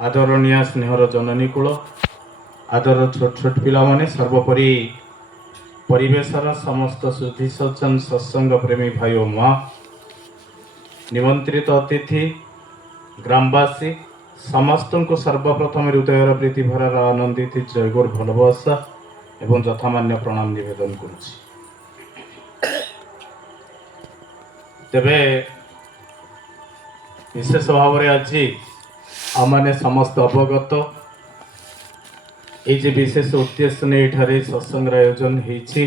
आदरणीय स्नेहर जननी कूल आदर छोट छोट पिला माने सर्वोपरि परिवेशर समस्त सुधी सज्जन सत्संग प्रेमी भाई और माँ निमंत्रित अतिथि ग्रामवासी समस्त को सर्वप्रथम हृदयर प्रीति भरार आनंदित जयगुर भलबसा एवं यथामान्य प्रणाम निवेदन करुछि। तेबे विशेष भाव में आज आमने समस्त अवगत ये विशेष उद्देश्य ने ये सत्संग आयोजन होती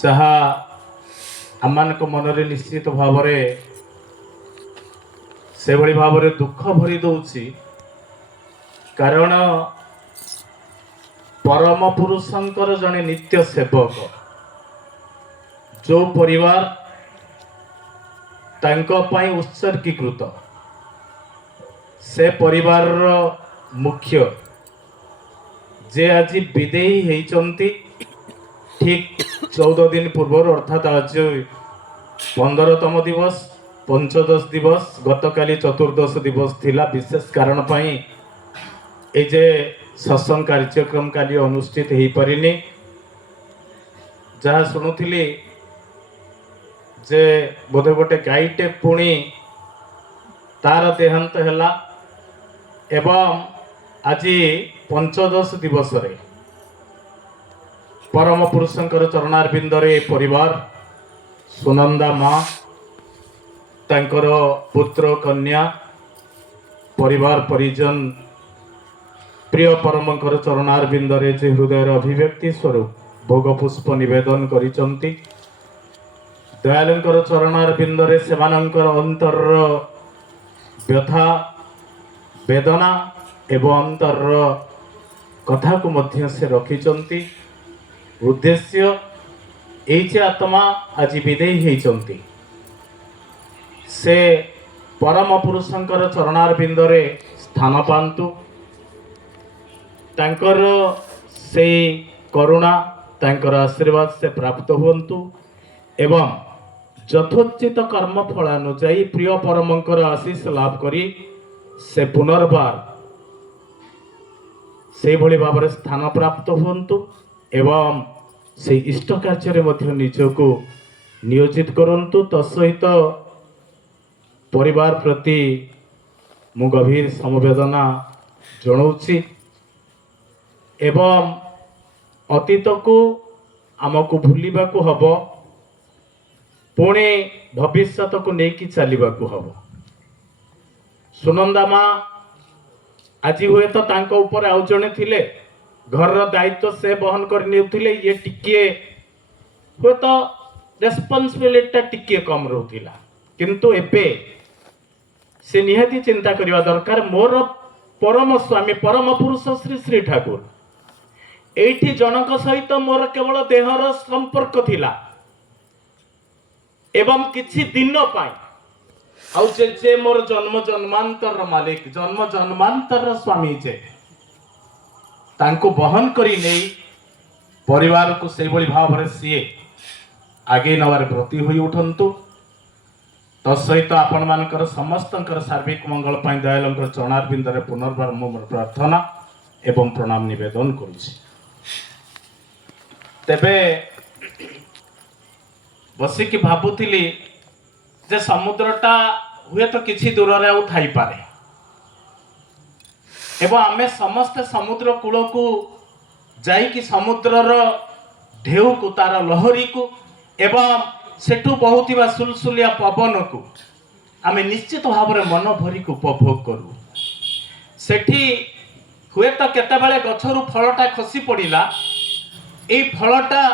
जहाँ आम मनरे निश्चित भाव से भली भाव दुख भरी दौची कारण परम पुरुषंकर जड़े नित्य सेवक जो परिवार तांको उत्सर्गीकृत से परिवार मुख्य जे आज विदेयी होती ठीक 14 दिन पूर्व अर्थात आज 15तम दिवस पंचदश दिवस गतकाली चतुर्दश दिवस थिला विशेष कारण पाई ए जे सत्संग कार्यक्रम काली अनुष्ठित हो पारिनी जहाँ शुणुली जे बोधे गोटे गाईटे पुणी तार देहांत हैला एवं आज पंचदश दिवस रे परम पुरुषंकर चरणारविंदरे परिवार सुनंदा माँ तांकर पुत्र कन्या परिवार परिजन प्रिय परमंकर चरणारविंदरे जे हृदय अभिव्यक्ति स्वरूप भोग पुष्प निवेदन करिसंती दयालुंकर चरणारविंदरे सेमानंकर अंतर व्यथा वेदना एवं अंतर कथा को मध्य से रखिचंती उद्देश्य एचे आत्मा आज विदेयी होती से परम पुरुषंकर चरणारविंदरे स्थान पांतु तांकर से करुणा तांकर आशीर्वाद से प्राप्त हुंतु एवं यथोचित कर्म फलानुजाई प्रिय परमंकर आशीष लाभ करी से पुनर्बार से भली भाव में स्थान प्राप्त हुंतु एवं से इष्ट कार्य मध्य निजको नियोजित करंतु तत्सहित परिवार प्रति मु गभीर समवेदना जनाऊँची एवं अतीत को आमको भूलिबा को हब पुणे भविष्यत को लेकिन चलवा को हब सुनंदा माँ आज हुए तो तांको ऊपर आउ जड़े थिले घर दायित्व से बहन कर नेउथिले ये टिके हुए तो रेस्पॉन्सिबिलिटी टिके कम रहूला किंतु एबे से निहाती चिंता करवा दरकार मोर परम स्वामी परम पुरुष श्री श्री ठाकुर एठी जनक सहित मोर केवल देहर संपर्क थिला एवं किछि दिन पाई आउ जे मोर जन्म जन्मांतर मालिक जन्म जन्मांतर स्वामी जे तांको बहन करी नहीं परिवार को से भली भाव में सी आगे नवार व्रती हुई उठंतु तत्सहित आपण मानकर समस्त सार्विक मंगल पाई दयालंकर चरणारविंदरे पुनर्बार मोर प्रार्थना एवं प्रणाम निवेदन करुछि। तेबे बसिकी भाबुथिली जे समुद्रटा हुए तो किछि दूर रे आउ थाई पारे एवं आमे समस्त समुद्र कूल को जाइकी समुद्रर ढेउ को तार लहरी को एवं सेठू बहुतिबा सुलसुलिया पवन को आमे निश्चित भाव में मन भरी को उपभोग करू सेठी हुए तो केतेबेले गछरु फलटा खसी पड़िला ए फलटा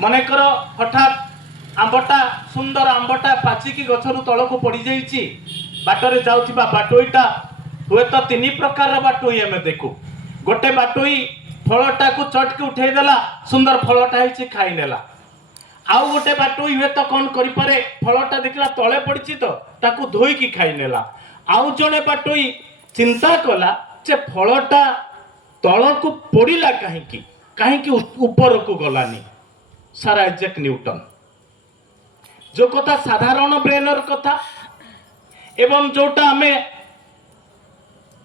मनेकर हठात आंबटा सुंदर आंबटा पाचिकी गछरु तलको पड़ी जाइछि बाटरे जाउथिबा बाटोईटा हुए तो 3 प्रकार बाटोई आमे देखू गोटे बाटोई फलटा को चटके उठे देला सुंदर फलटा हिची खाई नेला आउ गोटे बाटोई हुए तो कौन करि पारे फलटा देखला तळे पड़िछि तो ताकू धोईकी खाई नेला आउ जणे बाटोई चिंता कला जे फलटा तळको पड़िला काहेकी काहेकी ऊपर को गलानी सर आइजैक न्यूटन जो कथा साधारण ब्रेनर कथा एवं जोटा आमे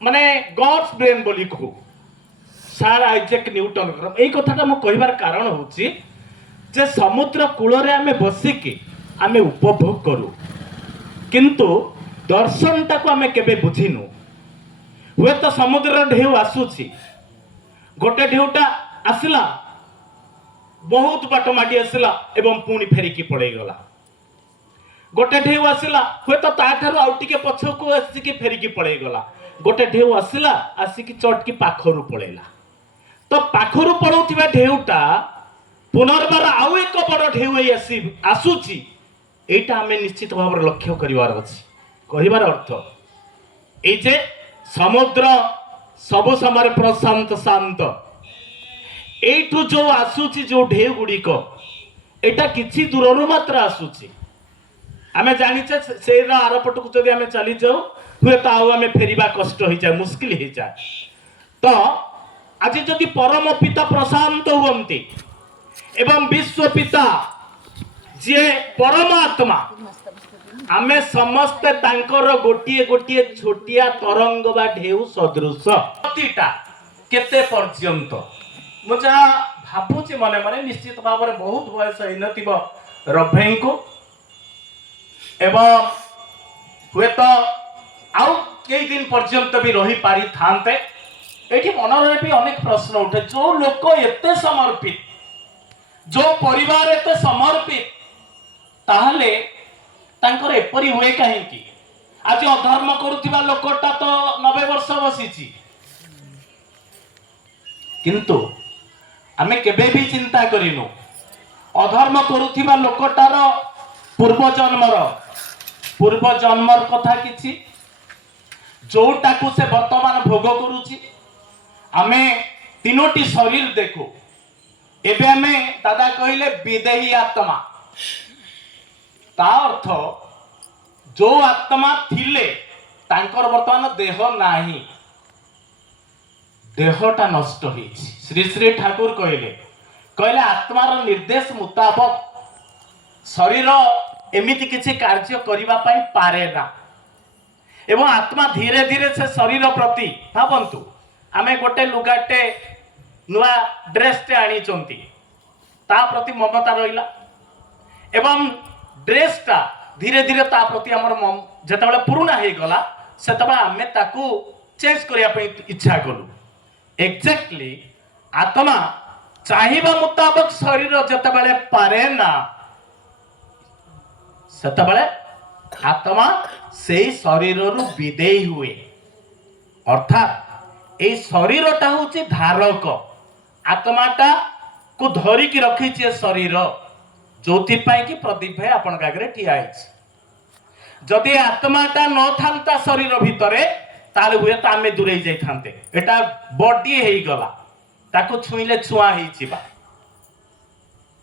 माने गॉड्स ब्रेन बोली कहू सर आइजैक न्यूटन यही कथाटा मु कहबार कारण होची जे समुद्र कूल रे आमे बसिकी आमे उपभोग करू किंतु दर्शन टाको आमे केबे बुझिनु हुए तो समुद्र ढेउ आसुची गोटे ढेउटा आसिला बहुत बाट माडी आसिला एवं पुणी फेरिकी पड़े गला गोटे ढेउ आसिला हुए तो ताठारु आउ टिके पछकू आसिकी फेरिकी पड़े गला गोटे ढेउ आसिला आसिकी चटकी पाखरु पळेला तो पाखरु पड़ौथिबा ढेउटा पुनर्बार आउ एक बड़ ढेउ आसुची एटा हमें निश्चित भाव लक्ष्य करिवार अछि कहिबार अर्थ ए जे समुद्र सब समय प्रशांत शांत एठू जो आसुची जो ढेउ गुड़िक एटा किछि दूररु मात्र आसुची आमे जानिचे से आरपटकू जदि आमे चली जाऊ हुए तो आउ आमे फेरिबा कष्ट हो जाए मुश्किल हो जाए तो आज जदि परम पिता प्रशांत हुवंती एवं विश्व पिता जे परमात्मा आमे समस्त तांकर गोटिए गोटिए छोटिया तरंग बा ढेउ सदृश प्रतिटा केते पर्यंत मु जहाँ भावुची मने मने निश्चित भाव में बहुत बयस होइनथिब रभेई को एवं हुए तो आउ कई दिन पर्यंत भी रही पारी थांते एठी मनरे भी अनेक प्रश्न उठे जो लोक एते समर्पित जो परिवार एते समर्पित ताहले तांकर एपरी हुए कहीं आज अधर्म करुथिबा लोकटा तो 90 वर्ष बसीची किंतु आमे केबे भी चिंता करिनु अधर्म करुथिबा लोकटार पूर्व जन्मर कथा किछि जोटाकू से वर्तमान भोग करुछि आमे तीनोटी शरीर देखो एबे आमे दादा कहिले विदेही आत्मा ता अर्थ जो आत्मा थिले तांकर वर्तमान देह नाही देहटा नष्ट होइछि श्री श्री ठाकुर कहले आत्मार निर्देश मुताबक शरीर एमिति किछि कार्य करिबा पई पारे ना एवं आत्मा धीरे धीरे से शरीर प्रति भावंतु आमे गोटे लुगाटे नुआ ड्रेसटे आनी चंती ता प्रति ममता रहिला एवं ड्रेसटा धीरे धीरे ता प्रति हमर जेतबेले पुराना हे गला सेतबेले आमे ताकू चेंज करिया पई इच्छा कलु एक्जेक्टली आत्मा चाहिबा मुताबक शरीर जेतबेले पारे ना सेतबेले आत्मा से शरीर विदेयी हुए अर्थात ए शरीरटा होची धारक आत्माटा को धरिकी रखी शरीर जोथि कि प्रदीप भाई आपण आगे ठिया जदि आत्माटा न था शरीर भितरे ताले हुए तो आमे दूरे जाई थांते एटा बॉडी हेई गला ताको छुईले छुआ हेई छिबा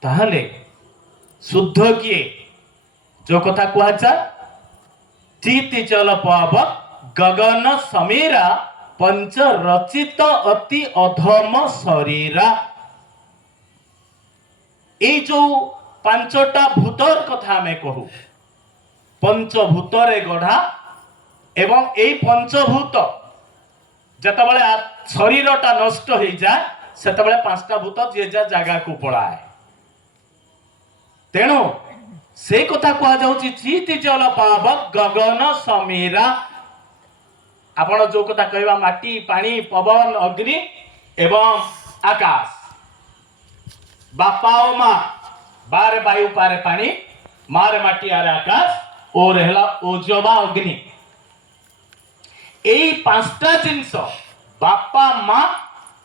ताहले शुद्ध किए जो कथा कुआ जा चिति चल पाव गगन समीरा पंच रचित अति अधम शरीरा ए जो पांचटा भूतर कथा में कहू पंचभूतरे गढ़ा एवं ए पंचभूत जतबले शरीरटा नष्ट हो जाए सेतबले पांचटा भूत जे जा जगह को पड़ाए तेणु से कथा कह जाउची चिति जल पाव गगन समीरा आपण जो कथा कहवा माटी पानी पवन अग्नि एवं आकाश बापा ओ माँ बारे वायु पारे पानी मारे माटी आरे आकाश और हेला ओजवा अग्नि एई पांचटा जिनस बापा माँ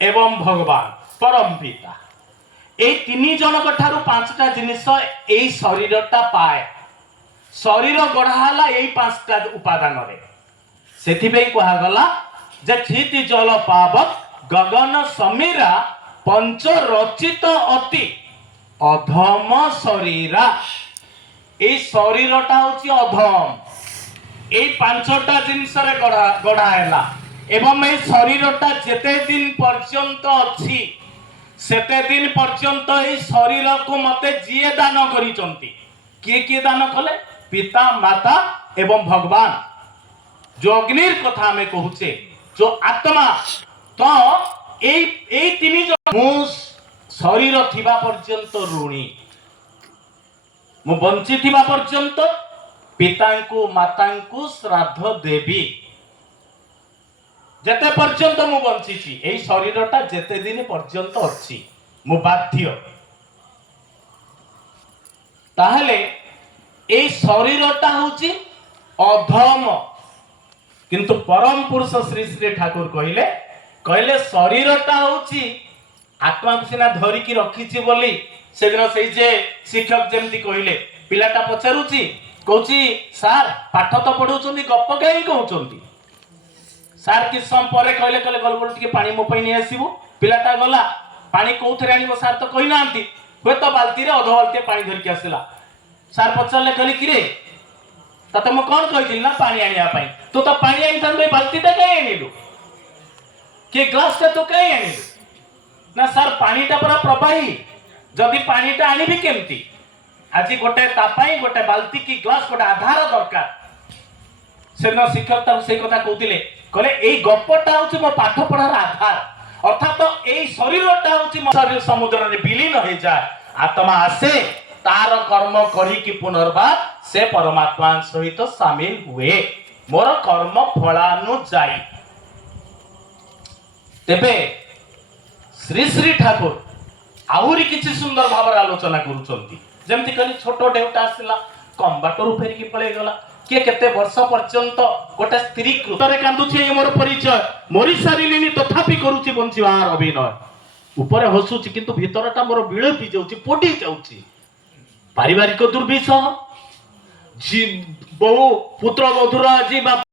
एवं भगवान परम पिता ए तीन जन ठारू पांचटा जिनिस एई शरीरटा पाए शरीर गढ़ाला एई पांचटा उपादान रे सेथिबे कहा गला जे क्षिति जल पावक गगन समीरा पंच रचित अति अधम शरीरा ए शरीरटा होची अधम ए पांचटा जिनिस रे गढ़ा हैला एवं ए शरीरटा जेते दिन पर्यंत अछि सेते दिन पर्यंत ए शरीर को मते जिए दान करिसंती किए दान कले पिता माता एवं भगवान जो अग्निर कथा में कहूचे जो आत्मा तो এই তিনি ମୁଁ ଶରୀର ଥିବା ପର୍ଯ୍ୟନ୍ତ ଋଣୀ, ମୁଁ ବଞ୍ଚିଥିବା ପର୍ଯ୍ୟନ୍ତ ପିତାଙ୍କୁ ମାତାଙ୍କୁ ଶ୍ରାଦ୍ଧ ଦେବି। ଯେତେ ପର୍ଯ୍ୟନ୍ତ ମୁଁ ବଞ୍ଚିଛି ଏଇ ଶରୀରଟା ଯେତେ ଦିନ ପର୍ଯ୍ୟନ୍ତ ଅଛି ମୁଁ ବାଧ୍ୟ। ତାହେଲେ এই ଶରୀରଟା ହଉଛି ଅଧମ, କିନ୍ତୁ ପରମ ପୁରୁଷ ଶ୍ରୀ ଶ୍ରୀ ଠାକୁର କହିଲେ ଶରୀରଟା ହଉଛି ଆତ୍ମାକୁ ସିନା ଧରିକି ରଖିଛି ବୋଲି। ସେଦିନ ସେଇ ଯେ ଶିକ୍ଷକ ଯେମିତି କହିଲେ, ପିଲାଟା ପଚାରୁଛି କହୁଛି ସାର୍ ପାଠ ତ ପଢଉଛନ୍ତି ଗପ କାହିଁ କହୁଛନ୍ତି? ସାର୍ କିଛି ସମୟ ପରେ କହିଲେ ଗଲ ଟିକେ ପାଣି ମୋ ପାଇଁ ନେଇ ଆସିବୁ। ପିଲାଟା ଗଲା, ପାଣି କୋଉଥିରେ ଆଣିବ ସାର୍ ତ କହିନାହାନ୍ତି, ହୁଏତ ବାଲ୍ଟିରେ ଅଧ ବାଲ୍ଟିଏ ପାଣି ଧରିକି ଆସିଲା। ସାର୍ ପଚାରିଲେ କହିଲେ କିରେ ତତେ ମୁଁ କଣ କହିଥିଲି ନା ପାଣି ଆଣିବା ପାଇଁ, ତୁ ତ ପାଣି ଆଣିଥାନ୍ତୁ ଏଇ ବାଲ୍ଟିଟା କାହିଁ ଆଣିଲୁ, କି ଗ୍ଲାସଟା ତୁ କାହିଁ ଆଣିଲୁ? ନା ସାର୍ ପାଣିଟା ପୁରା ପ୍ରବାହୀ, ଯଦି ପାଣିଟା ଆଣିବି କେମିତି? ଆଜି ଗୋଟେ ତା ପାଇଁ ଗୋଟେ ବାଲ୍ଟି କି ଗ୍ଲାସ ଗୋଟେ ଆଧାର ଦରକାର। ସେଦିନ ଶିକ୍ଷକ ତାକୁ ସେଇ କଥା କହୁଥିଲେ, କହିଲେ ଏଇ ଗପଟା ହଉଛି ମୋ ପାଠ ପଢାର ଆଧାର, ଅର୍ଥାତ ଏଇ ଶରୀରଟା ହଉଛି ମୋ ଶରୀର ସମୁଦ୍ରରେ ବିଲୀନ ହେଇଯାଏ, ଆତ୍ମା ଆସେ ତାର କର୍ମ କରିକି ପୁନର୍ବାର ସେ ପରମାତ୍ମା ସହିତ ସାମିଲ ହୁଏ, ମୋର କର୍ମ ଫଳାନୁଯାୟୀ। ତେବେ ଶ୍ରୀ ଶ୍ରୀ ଠାକୁର ଆହୁରି କିଛି ସୁନ୍ଦର ଭାବରେ ଆଲୋଚନା କରୁଛନ୍ତି। ଯେମିତି କହିଲେ ଛୋଟ ଢେଉଟା ଆସିଲା କମ୍ ବାଟରୁ ଫେରିକି ପଳେଇଗଲା, କିଏ କେତେ ବର୍ଷ ପର୍ଯ୍ୟନ୍ତ ଗୋଟେ ସ୍ତ୍ରୀ କୃତରେ କାନ୍ଦୁଛି, ଏଇ ମୋର ପରିଚୟ, ମରି ସାରିଲିଣି ତଥାପି କରୁଛି ବଞ୍ଚିବାର ଅଭିନୟ। ଉପରେ ହସୁଛି କିନ୍ତୁ ଭିତରଟା ମୋର ବିଳପି ଯାଉଛି, ପୋଡି ଯାଉଛି। ପାରିବାରିକ ଦୁର୍ବିସହ, ବହୁ ପୁତ୍ର ବଧୂର ଆଜି ବା